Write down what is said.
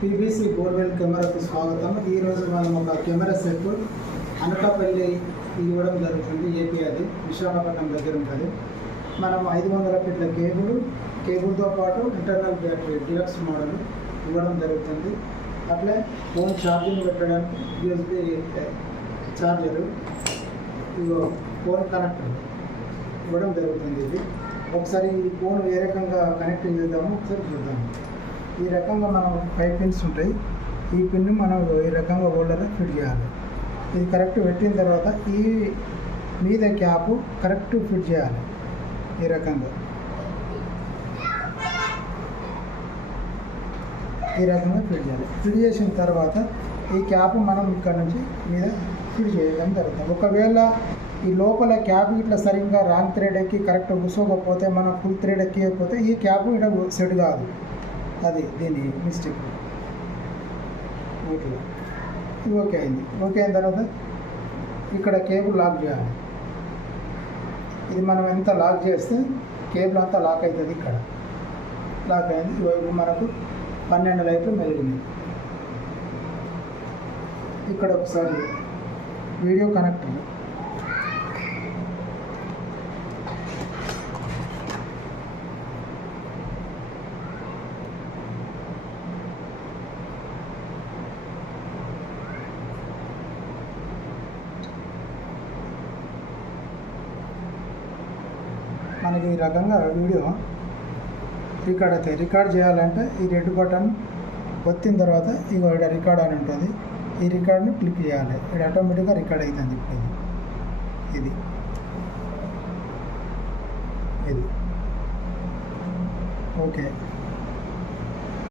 PBC borewell కెమెరాకు స్వాగతం. ఈరోజు మనం ఒక కెమెరా సెట్ అనకాపల్లి ఇవ్వడం జరుగుతుంది. ఏపీ, అది విశాఖపట్నం దగ్గర ఉంటుంది. మనం 500 ఫీట్ల కేబుల్తో పాటు ఇంటర్నల్ బ్యాటరీ డిలక్స్ మోడల్ ఇవ్వడం జరుగుతుంది. అట్లే ఫోన్ ఛార్జింగ్ పెట్టడానికి యూఎస్బీ ఛార్జరు, ఫోన్ కనెక్టర్ ఇవ్వడం జరుగుతుంది. ఇది ఒకసారి ఈ ఫోన్ ఏ రకంగా కనెక్ట్ చేద్దామో ఒకసారి చూద్దాము. ఈ రకంగా మనం 5 పిన్స్ ఉంటాయి. ఈ పిన్ మనం ఈ రకంగా హోల్డర్లో ఫిట్ చేయాలి. ఇది కరెక్ట్ పెట్టిన తర్వాత ఈ మీద క్యాప్ కరెక్ట్ ఫిట్ చేయాలి. ఈ రకంగా ఫిట్ చేయాలి. ఫిట్ చేసిన తర్వాత ఈ క్యాప్ మనం ఇక్కడ నుంచి మీద ఫిట్ చేయడం జరుగుతుంది. ఒకవేళ ఈ లోపల క్యాప్ ఇట్లా సరిగ్గా రాంగ్ థ్రెడ్ ఎక్కి కరెక్ట్ కూర్చోకపోతే, మనం ఫుల్ థ్రెడ్ ఎక్కకపోతే ఈ క్యాప్ ఇట్లా సెట్ కాదు. అది దీని మిస్టేక్. ఇట్లా ఇది ఓకే అయింది. ఓకే అయిన తర్వాత ఇక్కడ కేబుల్ లాక్ చేయాలి. ఇది మనం ఎంత లాక్ చేస్తే కేబుల్ అంతా లాక్ అవుతుంది. ఇక్కడ లాక్ అయింది. ఇవైపు మనకు 12 లైట్లు మెలిగింది. ఇక్కడ ఒకసారి వీడియో కనెక్టర్, మనకి ఈ రకంగా వీడియో రికార్డ్ అవుతాయి. రికార్డ్ చేయాలంటే ఈ రెడ్ బటన్ ఒత్తిన తర్వాత ఇగో ఇక్కడ రికార్డ్ అని ఉంటుంది. ఈ రికార్డ్ని క్లిక్ చేయాలి. ఇది ఆటోమేటిక్గా రికార్డ్ అవుతుంది. ఇప్పుడు ఇది ఓకే.